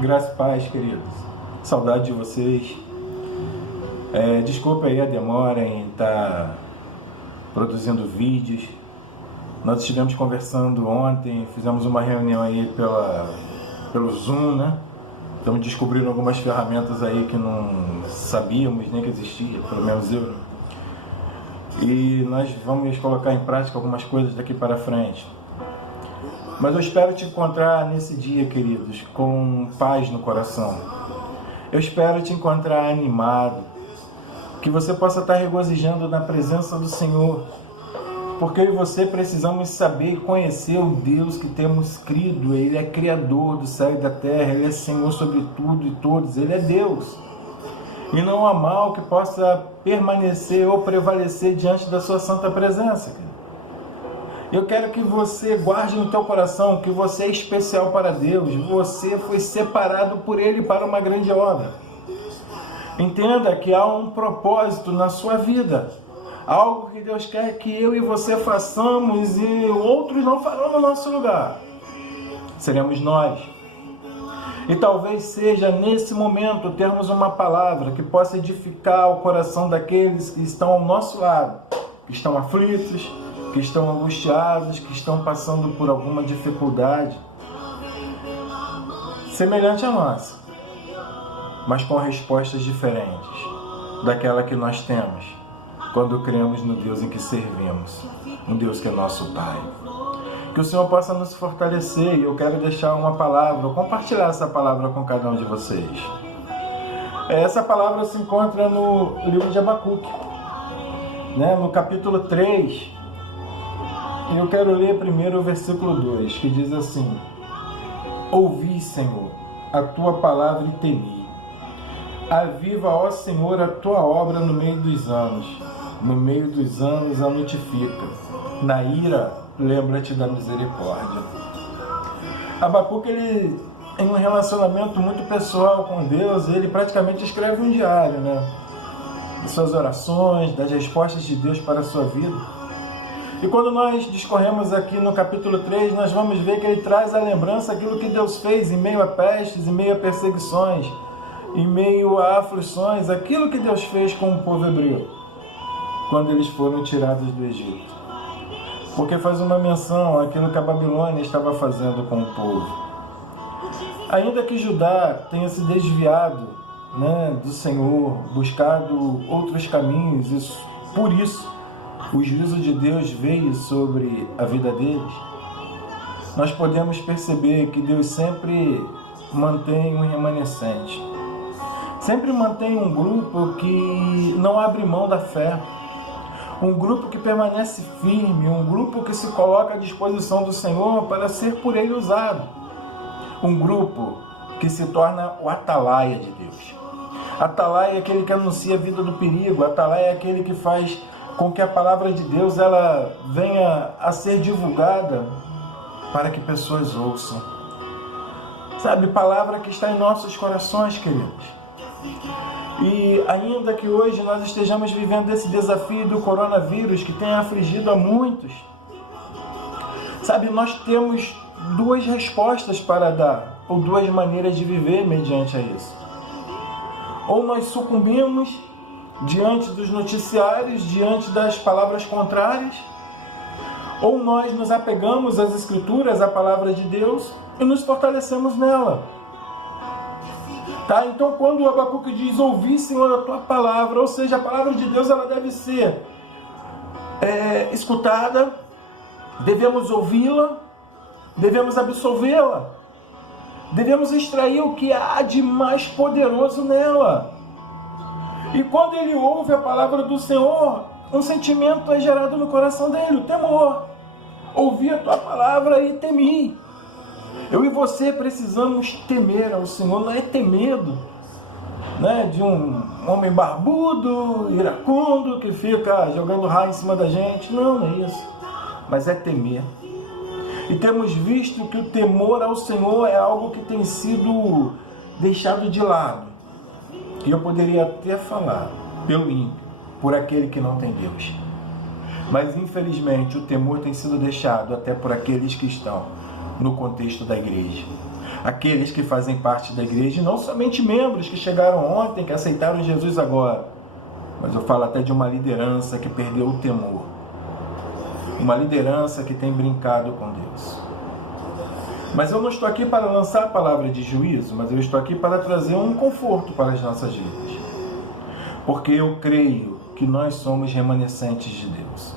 Graça e paz, queridos. Saudade de vocês. Desculpa aí a demora em estar produzindo vídeos. Nós estivemos conversando ontem, fizemos uma reunião aí pelo Zoom, né? Estamos descobrindo algumas ferramentas aí que não sabíamos nem que existia, pelo menos eu. E nós vamos colocar em prática algumas coisas daqui para frente. Mas eu espero te encontrar nesse dia, queridos, com paz no coração. Eu espero te encontrar animado, que você possa estar regozijando na presença do Senhor, porque eu e você precisamos saber e conhecer o Deus que temos crido. Ele é Criador do céu e da terra, Ele é Senhor sobre tudo e todos, Ele é Deus. E não há mal que possa permanecer ou prevalecer diante da sua santa presença, querido. Eu quero que você guarde no teu coração que você é especial para Deus. Você foi separado por Ele para uma grande obra. Entenda que há um propósito na sua vida. Algo que Deus quer que eu e você façamos e outros não farão no nosso lugar. Seremos nós. E talvez seja nesse momento termos uma palavra que possa edificar o coração daqueles que estão ao nosso lado, que estão aflitos, que estão angustiados, que estão passando por alguma dificuldade semelhante à nossa, mas com respostas diferentes daquela que nós temos quando cremos no Deus em que servimos, um Deus que é nosso Pai. Que o Senhor possa nos fortalecer, e eu quero deixar uma palavra, compartilhar essa palavra com cada um de vocês. Essa palavra se encontra no livro de Abacuque, no capítulo 3. E eu quero ler primeiro o versículo 2, que diz assim: Ouvi, Senhor, a tua palavra e temi. Aviva, ó Senhor, a tua obra no meio dos anos. No meio dos anos a notifica. Na ira, lembra-te da misericórdia. Abacuque, ele, em um relacionamento muito pessoal com Deus, ele praticamente escreve um diário, de suas orações, das respostas de Deus para a sua vida. E quando nós discorremos aqui no capítulo 3, nós vamos ver que ele traz à lembrança aquilo que Deus fez em meio a pestes, em meio a perseguições, em meio a aflições, aquilo que Deus fez com o povo hebreu, quando eles foram tirados do Egito. Porque faz uma menção àquilo que a Babilônia estava fazendo com o povo. Ainda que Judá tenha se desviado do Senhor, buscado outros caminhos, e por isso o juízo de Deus veio sobre a vida deles, nós podemos perceber que Deus sempre mantém um remanescente. Sempre mantém um grupo que não abre mão da fé. Um grupo que permanece firme, um grupo que se coloca à disposição do Senhor para ser por Ele usado. Um grupo que se torna o atalaia de Deus. Atalaia é aquele que anuncia a vida do perigo. Atalaia é aquele que faz com que a palavra de Deus ela venha a ser divulgada para que pessoas ouçam. Sabe, palavra que está em nossos corações, queridos. E ainda que hoje nós estejamos vivendo esse desafio do coronavírus que tem afligido a muitos, sabe, nós temos duas respostas para dar, ou duas maneiras de viver mediante a isso. Ou nós sucumbimos diante dos noticiários, diante das palavras contrárias, ou nós nos apegamos às Escrituras, à palavra de Deus, e nos fortalecemos nela. Então, quando o Abacuque diz, ouvi, Senhor, a tua palavra, ou seja, a palavra de Deus ela deve ser escutada, devemos ouvi-la, devemos absolvê-la, devemos extrair o que há de mais poderoso nela. E quando ele ouve a palavra do Senhor, um sentimento é gerado no coração dele, o temor. Ouvi a tua palavra e temi. Eu e você precisamos temer ao Senhor, não é ter medo de um homem barbudo, iracundo, que fica jogando raio em cima da gente. Não é isso, mas é temer. E temos visto que o temor ao Senhor é algo que tem sido deixado de lado. E eu poderia até falar pelo ímpio, por aquele que não tem Deus. Mas infelizmente o temor tem sido deixado até por aqueles que estão no contexto da igreja. aqueles que fazem parte da igreja, e não somente membros que chegaram ontem, que aceitaram Jesus agora, mas eu falo até de uma liderança que perdeu o temor, uma liderança que tem brincado com Deus. Mas eu não estou aqui para lançar a palavra de juízo, mas eu estou aqui para trazer um conforto para as nossas vidas, porque eu creio que nós somos remanescentes de Deus.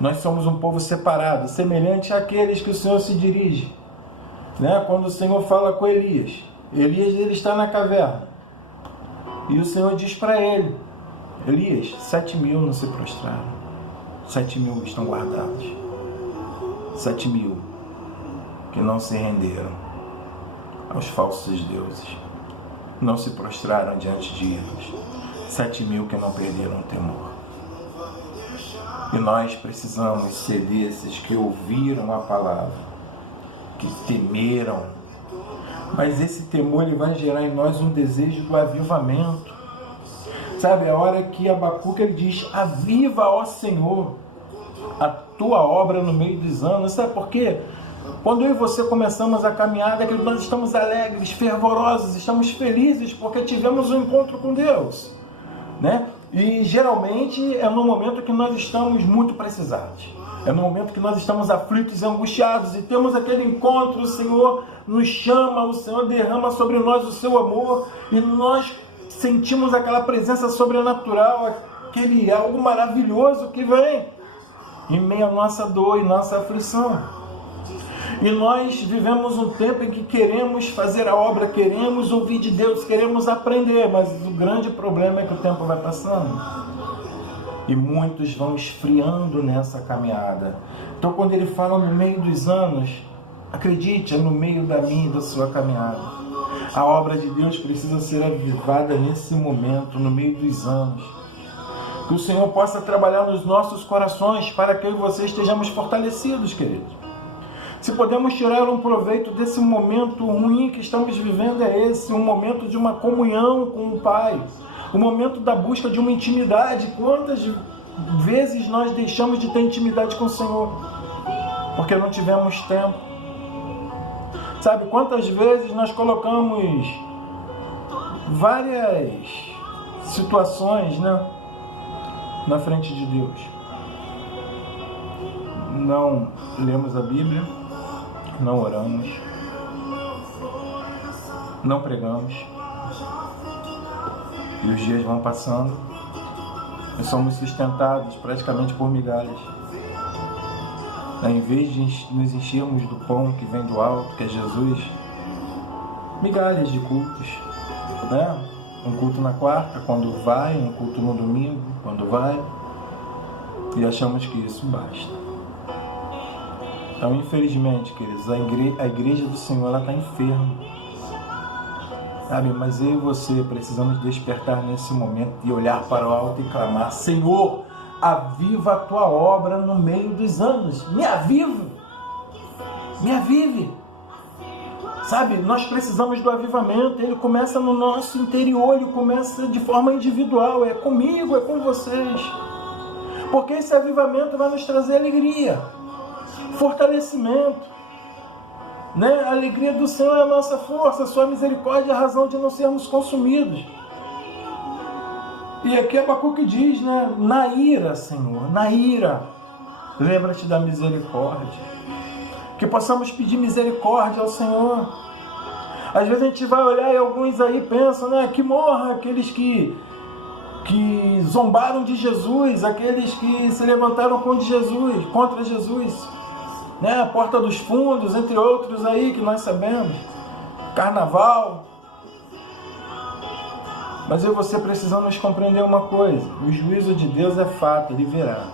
Nós somos um povo separado, semelhante àqueles que o Senhor se dirige. Quando o Senhor fala com Elias, ele está na caverna, e o Senhor diz para ele: Elias, 7.000 não se prostraram, 7.000 estão guardados, 7.000 que não se renderam aos falsos deuses, não se prostraram diante de ídolos, 7.000 que não perderam o temor. E nós precisamos ser desses que ouviram a palavra, que temeram, mas esse temor ele vai gerar em nós um desejo do avivamento. Sabe, a hora que Abacuque ele diz: aviva, ó Senhor, a tua obra no meio dos anos. Sabe por quê? Quando eu e você começamos a caminhada, nós estamos alegres, fervorosos, estamos felizes porque tivemos um encontro com Deus, E geralmente é no momento que nós estamos muito precisados. É no momento que nós estamos aflitos e angustiados e temos aquele encontro, o Senhor nos chama, o Senhor derrama sobre nós o seu amor e nós sentimos aquela presença sobrenatural, aquele algo maravilhoso que vem em meio à nossa dor e nossa aflição. E nós vivemos um tempo em que queremos fazer a obra, queremos ouvir de Deus, queremos aprender, mas o grande problema é que o tempo vai passando. E muitos vão esfriando nessa caminhada. Então, quando ele fala no meio dos anos, acredite, é no meio da minha e da sua caminhada. A obra de Deus precisa ser avivada nesse momento, no meio dos anos. Que o Senhor possa trabalhar nos nossos corações para que eu e você estejamos fortalecidos, queridos. Se podemos tirar um proveito desse momento ruim que estamos vivendo, é esse, um momento de uma comunhão com o Pai. O momento da busca de uma intimidade. Quantas vezes nós deixamos de ter intimidade com o Senhor porque não tivemos tempo? Sabe, quantas vezes nós colocamos várias situações, na frente de Deus? Não lemos a Bíblia, não oramos, não pregamos. E os dias vão passando e somos sustentados praticamente por migalhas. Em vez de nos enchermos do pão que vem do alto, que é Jesus, migalhas de cultos. Um culto na quarta, quando vai, um culto no domingo, quando vai, e achamos que isso basta. Então, infelizmente, queridos, a igreja do Senhor está enferma. Mas eu e você precisamos despertar nesse momento e olhar para o alto e clamar: Senhor, aviva a tua obra no meio dos anos. Me aviva, me avive. Sabe, nós precisamos do avivamento. Ele começa no nosso interior, ele começa de forma individual. É comigo, é com vocês. Porque esse avivamento vai nos trazer alegria, fortalecimento. A alegria do Senhor é a nossa força, a sua misericórdia é a razão de não sermos consumidos. E aqui Abacuque diz, na ira, Senhor, na ira, lembra-te da misericórdia. Que possamos pedir misericórdia ao Senhor. Às vezes a gente vai olhar e alguns aí pensam, que morra aqueles que zombaram de Jesus, aqueles que se levantaram contra Jesus. A Porta dos Fundos, entre outros aí que nós sabemos, Carnaval. Mas eu e você precisamos compreender uma coisa: o juízo de Deus é fato, ele virá.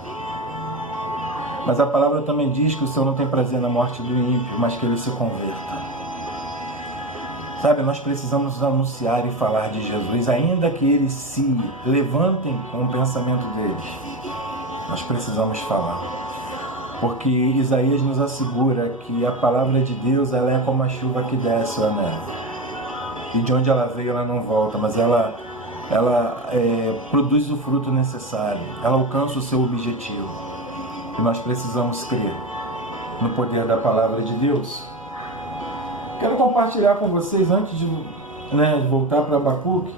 Mas a palavra também diz que o Senhor não tem prazer na morte do ímpio, mas que ele se converta. Sabe, nós precisamos anunciar e falar de Jesus, ainda que eles se levantem com o pensamento deles. Nós precisamos falar. Porque Isaías nos assegura que a palavra de Deus ela é como a chuva que desce a neve. E de onde ela veio, ela não volta, mas ela produz o fruto necessário. Ela alcança o seu objetivo. E nós precisamos crer no poder da palavra de Deus. Quero compartilhar com vocês, antes de voltar para Abacuque,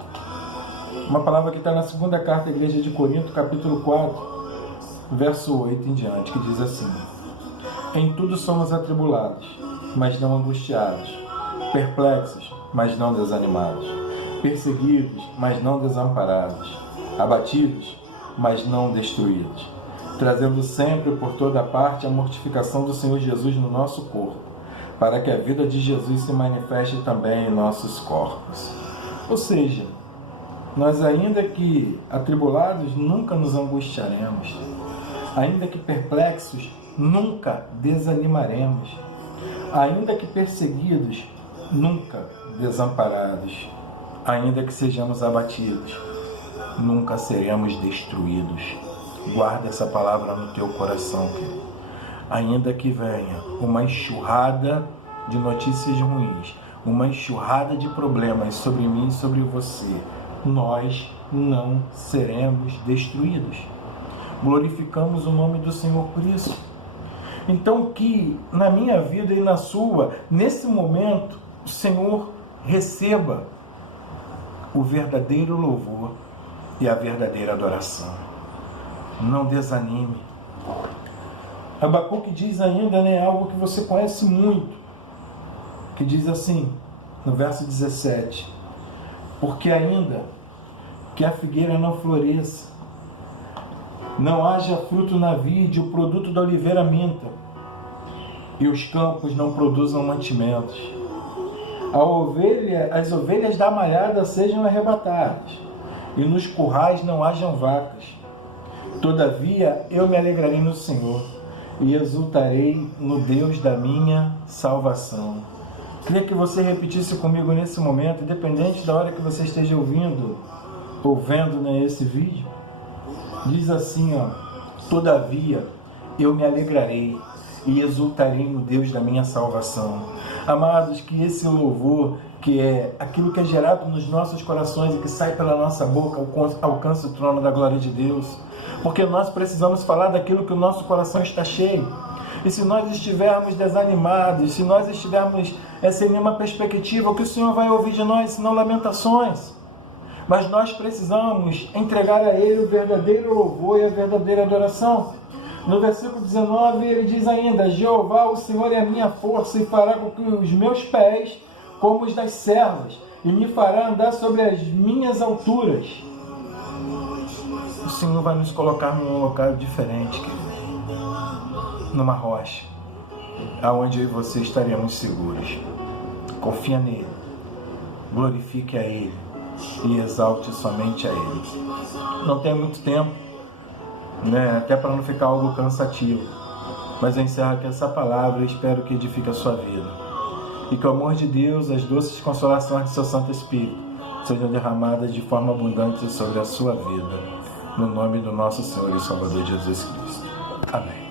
uma palavra que está na segunda carta à igreja de Corinto, capítulo 4, verso 8 em diante, que diz assim: em tudo somos atribulados, mas não angustiados, perplexos, mas não desanimados, perseguidos, mas não desamparados, abatidos, mas não destruídos, trazendo sempre por toda parte a mortificação do Senhor Jesus no nosso corpo, para que a vida de Jesus se manifeste também em nossos corpos. Ou seja, nós, ainda que atribulados, nunca nos angustiaremos, ainda que perplexos, nunca desanimaremos, ainda que perseguidos, nunca desamparados, ainda que sejamos abatidos, nunca seremos destruídos. Guarda essa palavra no teu coração, querido. Ainda que venha uma enxurrada de notícias ruins, uma enxurrada de problemas sobre mim e sobre você, nós não seremos destruídos. Glorificamos o nome do Senhor por isso. Então, que na minha vida e na sua, nesse momento, o Senhor receba o verdadeiro louvor e a verdadeira adoração. Não desanime. Abacuque diz ainda, algo que você conhece muito, que diz assim, no verso 17: porque ainda que a figueira não floresça, não haja fruto na vide, o produto da oliveira minta, e os campos não produzam mantimentos, as ovelhas da malhada sejam arrebatadas, e nos currais não hajam vacas. Todavia eu me alegrarei no Senhor, e exultarei no Deus da minha salvação. Queria que você repetisse comigo nesse momento, independente da hora que você esteja ouvindo esse vídeo. Diz assim, todavia eu me alegrarei e exultarei no Deus da minha salvação. Amados, que esse louvor, que é aquilo que é gerado nos nossos corações e que sai pela nossa boca, alcance o trono da glória de Deus. Porque nós precisamos falar daquilo que o nosso coração está cheio. E se nós estivermos desanimados, se nós estivermos sem nenhuma perspectiva, o que o Senhor vai ouvir de nós, senão lamentações? Mas nós precisamos entregar a Ele o verdadeiro louvor e a verdadeira adoração. No versículo 19 ele diz ainda: Jeová, o Senhor é a minha força, e fará com que os meus pés como os das servas, e me fará andar sobre as minhas alturas. O Senhor vai nos colocar num local diferente, querido, numa rocha, aonde eu e você estaremos seguros. Confia nele, glorifique a Ele e exalte somente a Ele. Não tem muito tempo, até para não ficar algo cansativo, mas eu encerro aqui essa palavra e espero que edifique a sua vida, e que o amor de Deus, as doces consolações de seu Santo Espírito sejam derramadas de forma abundante sobre a sua vida, no nome do nosso Senhor e Salvador Jesus Cristo. Amém.